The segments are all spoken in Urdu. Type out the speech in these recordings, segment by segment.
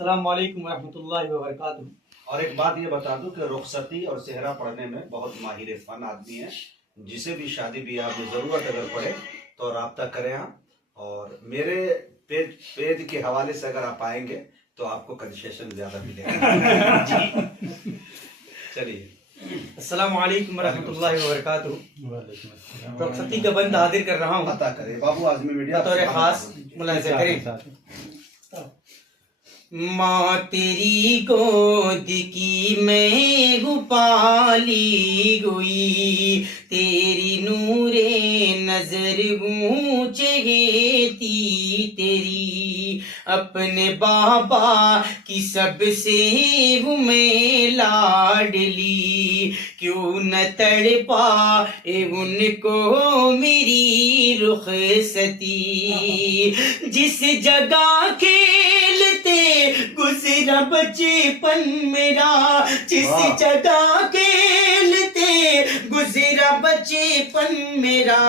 السلام علیکم ورحمۃ اللہ وبرکاتہ۔ اور ایک بات یہ بتا دوں کہ رخصتی اور صحرا پڑھنے میں بہت ماہر فن آدمی ہیں، جسے بھی شادی بیاہ میں ضرورت اگر پڑے تو رابطہ کریں آپ، اور میرے پیج کے حوالے سے اگر آپ آئیں گے تو آپ کو کنسیشن زیادہ ملے گا۔ جی چلیے، السلام علیکم ورحمۃ اللہ وبرکاتہ۔ رخصتی کا بند حاضر کر رہا ہوں، عطا کرے بابو اعظمی میڈیا بطور خاص ملاحظہ کریں۔ ماں تیری گود کی میں ہوں پالی ہوئی، تیری نور نظر ہوں چہیتی تیری، اپنے بابا کی سب سے ہوں میں لاڈلی، کیوں نہ تڑپا ان کو میری رخصتی، جس جگہ کھیلتے گزرا بچپن میرا، جس جگہ کھیلتے گزرا بچپن میرا،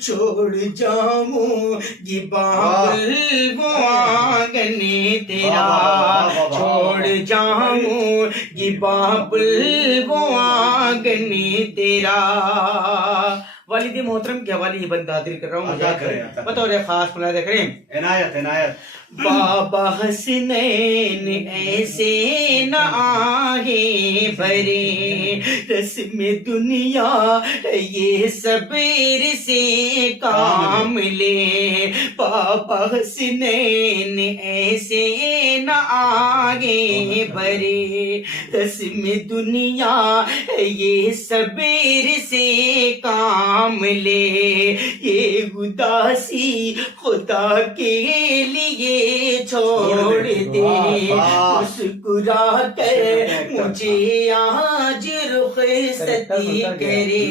چھوڑ جاؤں گی بابل وہ آنگن تیرا، چھوڑ جاؤں گی بابل وہ آنگن تیرا۔ والد محترم کے حوالے یہ بند حاضر کر رہا ہوں، بطور خاص ملاحظہ کریں۔ عنایت عنایت۔ بابا حسنین ایسے نہ آہیں بھرے، رسم دنیا یہ صبر سے کام لے، بابا حسنین ایسے نہ آہیں بھرے، رسم دنیا یہ صبر سے کام لے، یہ اداسی خدا کے لیے چھوڑ دے، مسکرا کر مجھے آج رخصتی کرے،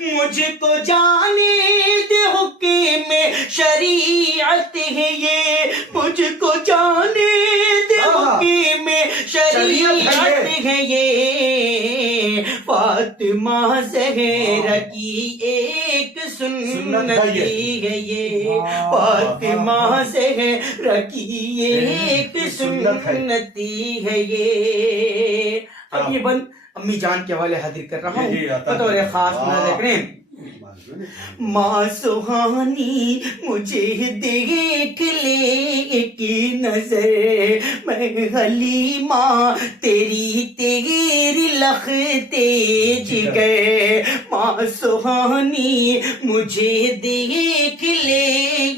مجھ کو جانے دے حکم شریعت ہے یہ، مجھ کو جانے دے حکم شریعت ہے یہ، فاطمہ زہرا کی ایک سنتی ہے یہ، فاطمہ زہرا کی ایک سنتی ہے یہ۔ اب یہ بند امی جان کے حوالے حاضر کر رہا ہوں، بطور خاص ملاحظہ کریں۔ ماں سہانی مجھے دیکھ لے ایک نظر، میں حلیمہ تیری لختے جگر، ماں سہانی مجھے دیکھ لے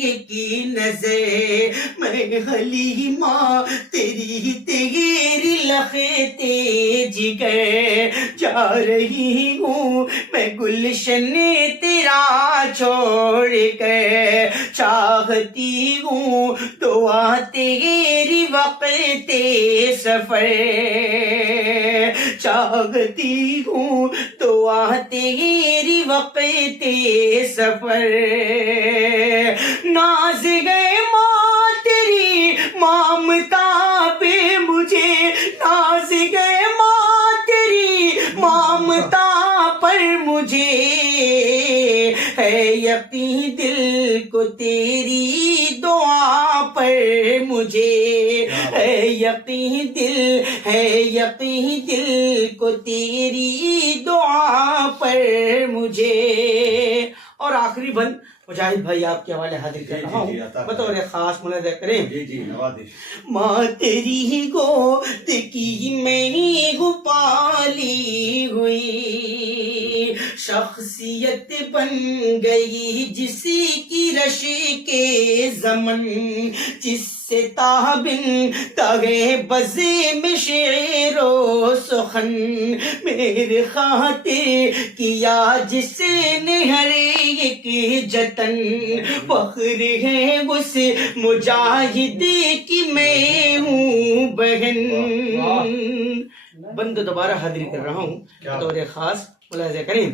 ایک نظر، میں حلیمہ تیری لختے جگر، جا رہی ہوں میں گلشن تیرا چھوڑ کر، چاہتی ہوں دعا تیری وقت سفر، چاہتی ہوں دعا تیری وقت سفر، ناز ہے ماں تیری مامتا پہ مجھے، ناز ہے ماں تیری مامتا پر مجھے، ہے یقین دل کو تیری دعا پر مجھے، ہے یقین دل کو تیری دعا پر مجھے۔ اور آخری بند مجاہد بھائی آپ کے حوالے حاضر کر رہا ہوں، بطور خاص ملاحظہ کریں۔ ماں تیری گود کی میں ہوں پالی ہوئی، شخصیت بن گئی جس کی رش کے زمن، جس سے تابن تاگے بزے میں شعر و سخن، میرے خاطر کیا جس نے ہر ایک جتن، فخر ہے اس مجاہد کی میں ہوں بہن۔ بند دوبارہ حاضر کر رہا ہوں، بطور خاص ملاحظہ کریں۔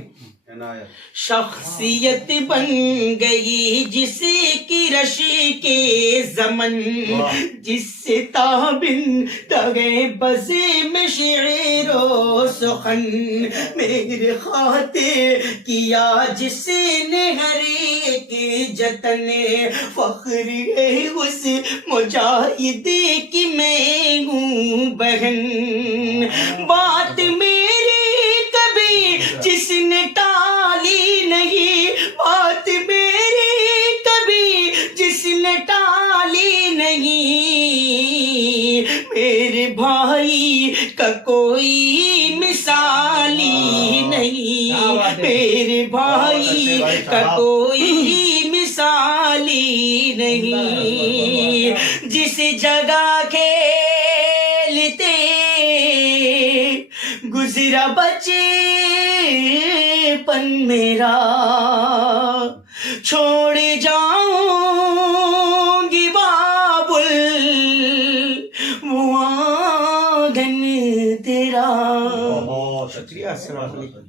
عنایت. شخصیت بن گئی جس کی رشی کے زمن، جس سے تابن تگے بزی میں شعر و سخن، میرے خاطر کیا جس نے ہر ایک جتن، فخر ہے اس مجاہد کی میں ہوں بہن. بات میری کبھی جس نے ٹالی نہیں، بات میری کبھی جس نے ٹالی نہیں، میرے بھائی کا کوئی مثالی نہیں، میرے بھائی کا کوئی مثالی نہیں. جس جگہ کھیلتے گزرا بچپن میرا، چھوڑ جاؤں گی بابل وہ آنگن تیرا. بہت شکریہ. السلام علیکم.